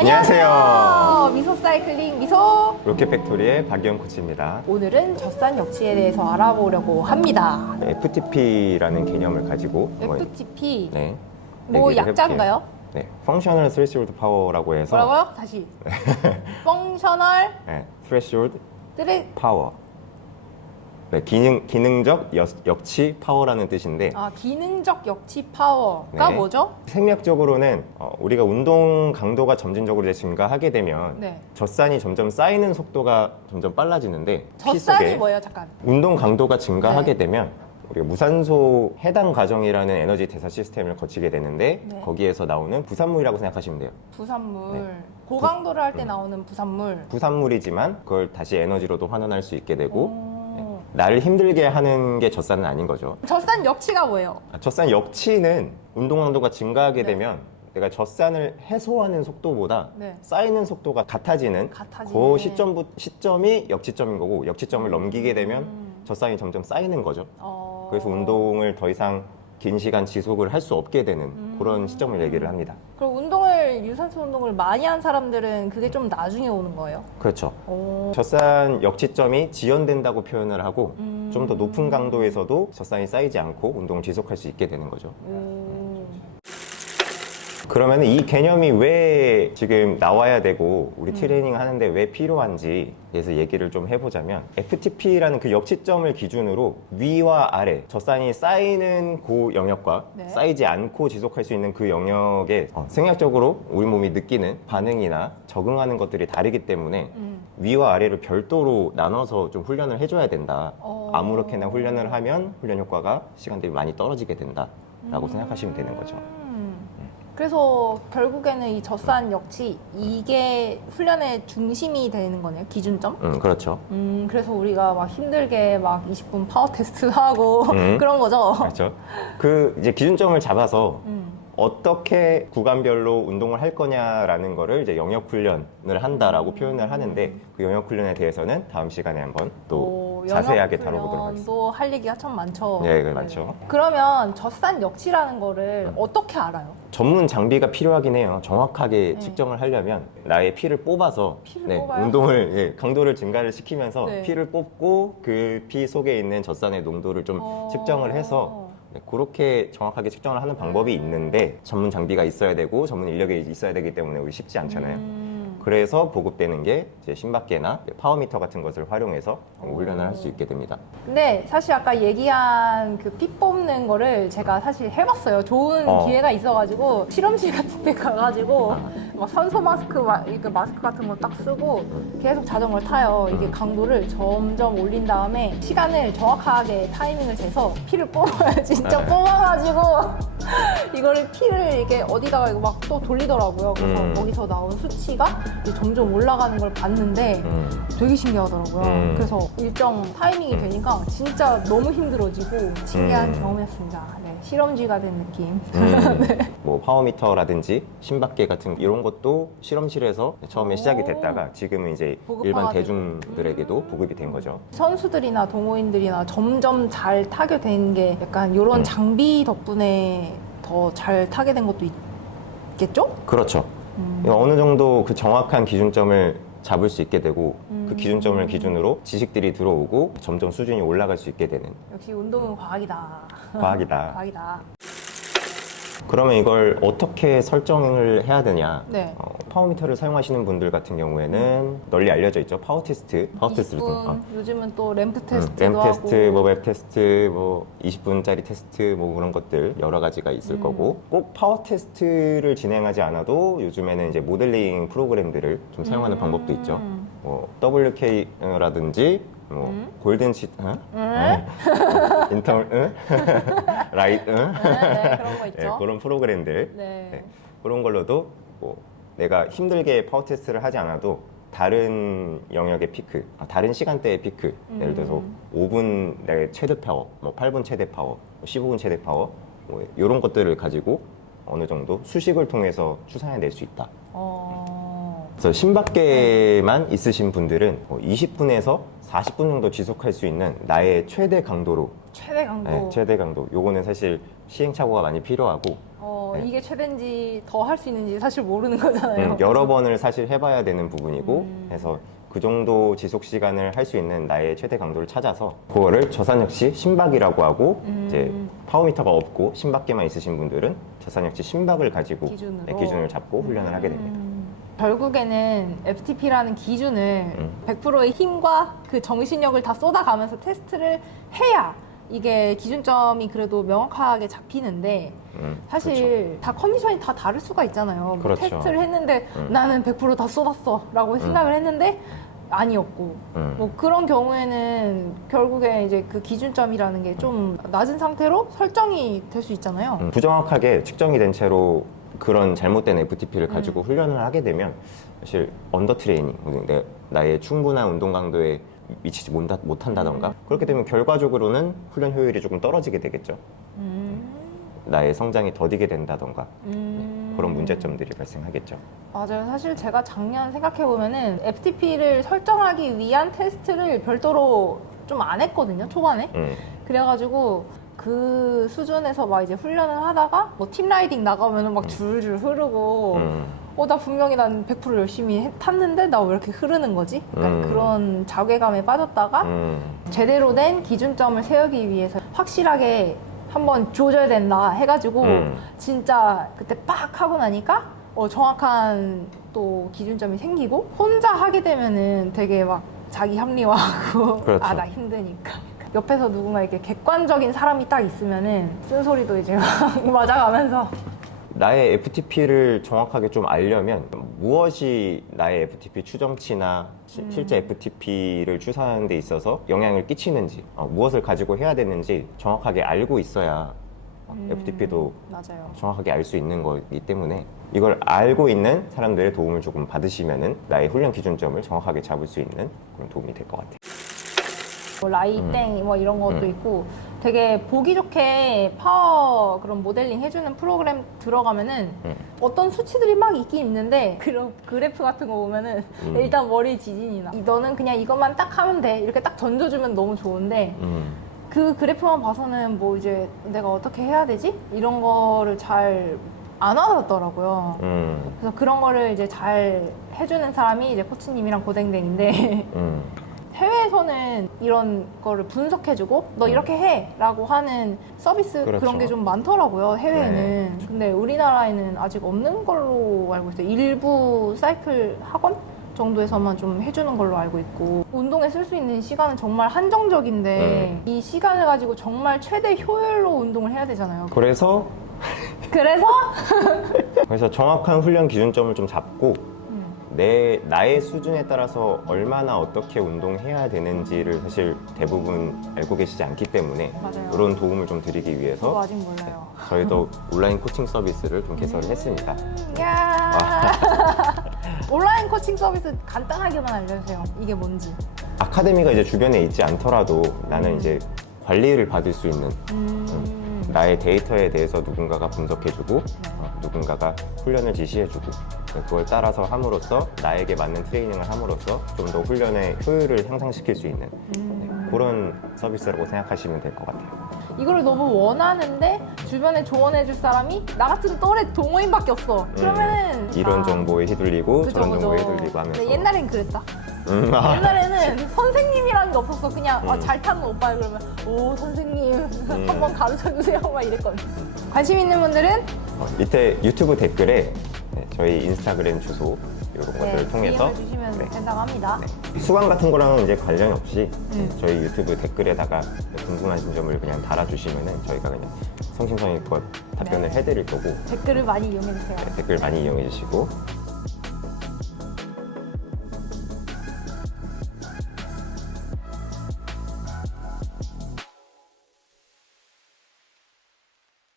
안녕하세요. 미소 사이클링 미소. 로켓팩토리의 박기영 코치입니다. 오늘은 젖산 역치에 대해서 알아보려고 합니다. FTP라는 개념을 가지고 FTP. 네, 뭐 얘기를 약자인가요? 해볼게요. 네, 펑셔널 스레시홀드 파워라고 해서 뭐라고요? 다시. 펑셔널 네, 스레시홀드 트레 파워. 네, 기능적 역치 파워라는 뜻인데 기능적 역치 파워가 네. 뭐죠? 생략적으로는 우리가 운동 강도가 점진적으로 이제 증가하게 되면 네. 젖산이 점점 쌓이는 속도가 점점 빨라지는데 피 젖산이 속에 뭐예요? 잠깐. 운동 강도가 증가하게 네. 되면 우리가 무산소 해당 과정이라는 에너지 대사 시스템을 거치게 되는데 네. 거기에서 나오는 부산물이라고 생각하시면 돼요. 부산물. 네. 고강도를 할 때 나오는 부산물. 부산물이지만 그걸 다시 에너지로도 환원할 수 있게 되고 오. 나를 힘들게 하는 게 젖산은 아닌 거죠. 젖산 역치가 뭐예요? 젖산 역치는 운동 강도가 증가하게 네. 되면 내가 젖산을 해소하는 속도보다 네. 쌓이는 속도가 같아지는 그 시점이 역치점인 거고 역치점을 넘기게 되면 젖산이 점점 쌓이는 거죠. 그래서 운동을 더 이상 긴 시간 지속을 할 수 없게 되는 그런 시점을 얘기를 합니다. 그럼 유산소 운동을 많이 한 사람들은 그게 좀 나중에 오는 거예요? 그렇죠. 오. 젖산 역치점이 지연된다고 표현을 하고 좀 더 높은 강도에서도 젖산이 쌓이지 않고 운동을 지속할 수 있게 되는 거죠. 그러면 이 개념이 왜 지금 나와야 되고 우리 트레이닝 하는데 왜 필요한지 대해서 얘기를 좀 해보자면 FTP라는 그 역치점을 기준으로 위와 아래 젖산이 쌓이는 그 영역과 네. 쌓이지 않고 지속할 수 있는 그 영역에 생략적으로 우리 몸이 느끼는 반응이나 적응하는 것들이 다르기 때문에 위와 아래를 별도로 나눠서 좀 훈련을 해줘야 된다. 아무렇게나 훈련을 하면 훈련 효과가 시간 대비 많이 떨어지게 된다라고 생각하시면 되는 거죠. 그래서 결국에는 이 젖산 역치 이게 훈련의 중심이 되는 거네요. 기준점. 그렇죠. 그래서 우리가 막 힘들게 막 20분 파워 테스트 하고 그런 거죠. 그렇죠. 그 이제 기준점을 잡아서 어떻게 구간별로 운동을 할 거냐라는 거를 이제 영역 훈련을 한다라고 표현을 하는데 그 영역 훈련에 대해서는 다음 시간에 한번 또 자세하게 다뤄보도록 하겠습니다. 또 할 얘기가 참 많죠. 네, 많죠. 그러면 젖산 역치라는 거를 어떻게 알아요? 전문 장비가 필요하긴 해요. 정확하게 측정을 하려면 나의 피를 뽑아서 뽑아요? 운동을 강도를 증가를 시키면서 네. 피를 뽑고 그 피 속에 있는 젖산의 농도를 좀 측정을 해서 그렇게 정확하게 측정을 하는 방법이 있는데 전문 장비가 있어야 되고 전문 인력이 있어야 되기 때문에 우리 쉽지 않잖아요. 그래서 보급되는 게 이제 심박계나 파워미터 같은 것을 활용해서 훈련을 할 수 있게 됩니다. 근데 사실 아까 얘기한 그 피 뽑는 거를 제가 사실 해봤어요. 좋은 기회가 있어가지고 실험실 같은 데 가가지고 막 산소 마스크 마스크 같은 거 딱 쓰고 계속 자전거를 타요. 이게 강도를 점점 올린 다음에 시간을 정확하게 타이밍을 재서 피를 뽑아요. 진짜 뽑아가지고 이거를 피를 이렇게 어디다가 이거 막 또 돌리더라고요. 그래서 거기서 나온 수치가 이제 점점 올라가는 걸 봤는데 되게 신기하더라고요. 그래서 일정 타이밍이 되니까 진짜 너무 힘들어지고 신기한 경험이었습니다. 네, 실험쥐가 된 느낌. 네. 뭐 파워미터라든지 심박계 같은 이런 것도 실험실에서 처음에 시작이 됐다가 지금은 이제 일반 대중들에게도 보급이 된 거죠. 선수들이나 동호인들이나 점점 잘 타게 된 게 약간 이런 장비 덕분에 더 잘 타게 된 것도 있겠죠? 그렇죠. 어느 정도 그 정확한 기준점을 잡을 수 있게 되고 그 기준점을 기준으로 지식들이 들어오고 점점 수준이 올라갈 수 있게 되는 역시 운동은 과학이다. 과학이다. 과학이다. 그러면 이걸 어떻게 설정을 해야 되냐? 네. 파워미터를 사용하시는 분들 같은 경우에는 널리 알려져 있죠. 파워 테스트 20분, 요즘은 또 램프 테스트도 램 테스트, 하고. 뭐 웹 테스트, 뭐 20분짜리 테스트, 뭐 그런 것들 여러 가지가 있을 거고 꼭 파워 테스트를 진행하지 않아도 요즘에는 이제 모델링 프로그램들을 좀 사용하는 방법도 있죠. 뭐 WK라든지 뭐 골든 시트, 인터, 라이트, 네, 그런 거 있죠. 그런 프로그램들 네. 그런 걸로도 뭐 내가 힘들게 파워 테스트를 하지 않아도 다른 영역의 피크, 다른 시간대의 피크, 예를 들어서 5분 내 최대 파워, 뭐 8분 최대 파워, 15분 최대 파워, 뭐 이런 것들을 가지고 어느 정도 수식을 통해서 추산해낼 수 있다. 그래서 심박계만 있으신 분들은 20분에서 40분 정도 지속할 수 있는 나의 최대 강도로 최대 강도. 네, 최대 강도. 요거는 사실 시행착오가 많이 필요하고 네. 이게 최대인지 더 할 수 있는지 사실 모르는 거잖아요. 여러 번을 사실 해봐야 되는 부분이고 해서 그 정도 지속 시간을 할 수 있는 나의 최대 강도를 찾아서 그거를 저산역시 심박이라고 하고 이제 파워미터가 없고 심박계만 있으신 분들은 저산역시 심박을 가지고 기준으로. 네, 기준을 잡고 훈련을 하게 됩니다. 결국에는 FTP라는 기준을 100%의 힘과 그 정신력을 다 쏟아가면서 테스트를 해야 이게 기준점이 그래도 명확하게 잡히는데 사실 다 컨디션이 다 다를 수가 있잖아요. 뭐 그렇죠. 테스트를 했는데 나는 100%다 쏟았어 라고 생각을 했는데 아니었고 뭐 그런 경우에는 결국에 이제 그 기준점이라는 게 좀 낮은 상태로 설정이 될 수 있잖아요. 부정확하게 측정이 된 채로 그런 잘못된 FTP를 가지고 훈련을 하게 되면 사실 언더 트레이닝, 나의 충분한 운동 강도에 미치지 못한다던가 그렇게 되면 결과적으로는 훈련 효율이 조금 떨어지게 되겠죠. 나의 성장이 더디게 된다던가 그런 문제점들이 발생하겠죠. 맞아요. 사실 제가 작년 생각해보면은 FTP를 설정하기 위한 테스트를 별도로 좀 안 했거든요, 초반에. 그래가지고 그 수준에서 막 이제 훈련을 하다가 뭐 팀라이딩 나가면은 막 줄줄 흐르고 나 분명히 난 100% 열심히 탔는데 나 왜 이렇게 흐르는 거지? 약간 그런 자괴감에 빠졌다가 제대로 된 기준점을 세우기 위해서 확실하게 한번 조져야 된다 해가지고 진짜 그때 빡 하고 나니까 정확한 또 기준점이 생기고 혼자 하게 되면은 되게 막 자기 합리화하고 그렇죠. 나 힘드니까 옆에서 누군가 이렇게 객관적인 사람이 딱 있으면은 쓴소리도 이제 막 맞아가면서 나의 FTP를 정확하게 좀 알려면 무엇이 나의 FTP 추정치나 실제 FTP를 추산하는 데 있어서 영향을 끼치는지 무엇을 가지고 해야 되는지 정확하게 알고 있어야 FTP도 맞아요. 정확하게 알 수 있는 거기 때문에 이걸 알고 있는 사람들의 도움을 조금 받으시면은 나의 훈련 기준점을 정확하게 잡을 수 있는 그런 도움이 될 것 같아요. 뭐 라이땡 뭐 이런 것도 있고 되게 보기 좋게 파워 그런 모델링 해주는 프로그램 들어가면은 어떤 수치들이 막 있긴 있는데 그런 그래프 같은 거 보면은 일단 머리 지진이 나. 너는 그냥 이것만 딱 하면 돼. 이렇게 딱 던져주면 너무 좋은데 그 그래프만 봐서는 뭐 이제 내가 어떻게 해야 되지? 이런 거를 잘 안 와닿더라고요. 그래서 그런 거를 이제 잘 해주는 사람이 이제 코치님이랑 고댕댕인데 해외에서는 이런 거를 분석해주고 너 이렇게 해 라고 하는 서비스 그렇죠. 그런 게 좀 많더라고요, 해외에는. 네. 근데 우리나라에는 아직 없는 걸로 알고 있어요. 일부 사이클 학원 정도에서만 좀 해주는 걸로 알고 있고 운동에 쓸 수 있는 시간은 정말 한정적인데 이 시간을 가지고 정말 최대 효율로 운동을 해야 되잖아요. 그래서 정확한 훈련 기준점을 좀 잡고 나의 수준에 따라서 얼마나 어떻게 운동해야 되는지를 사실 대부분 알고 계시지 않기 때문에 맞아요. 이런 도움을 좀 드리기 저도 위해서 아직 몰라요. 저희도 온라인 코칭 서비스를 좀 개설을 했습니다. 야 온라인 코칭 서비스 간단하게만 알려주세요. 이게 뭔지. 아카데미가 이제 주변에 있지 않더라도 나는 이제 관리를 받을 수 있는 나의 데이터에 대해서 누군가가 분석해주고 누군가가 훈련을 지시해주고 그걸 따라서 함으로써 나에게 맞는 트레이닝을 함으로써 좀 더 훈련의 효율을 향상시킬 수 있는 그런 서비스라고 생각하시면 될 것 같아요. 이거를 너무 원하는데 주변에 조언해줄 사람이 나 같은 또래 동호인밖에 없어. 그러면은 이런 정보에 휘둘리고 그죠, 저런 정보에 그죠. 휘둘리고 하면서 근데 옛날엔 그랬다. 옛날에는 선생님이라는 게 없었어. 그냥 잘 타는 오빠 그러면 오 선생님 한번 가르쳐 주세요 막 이랬거든. 관심 있는 분들은 밑에 유튜브 댓글에 저희 인스타그램 주소 이런 것들을 통해서 DM을 주시면 된다고 합니다. 수강 같은 거랑은 이제 관련이 없이 저희 유튜브 댓글에다가 궁금하신 점을 그냥 달아주시면은 저희가 그냥 성심성의껏 답변을 해드릴 거고 댓글을 많이 이용해 주세요. 댓글 많이 이용해 주시고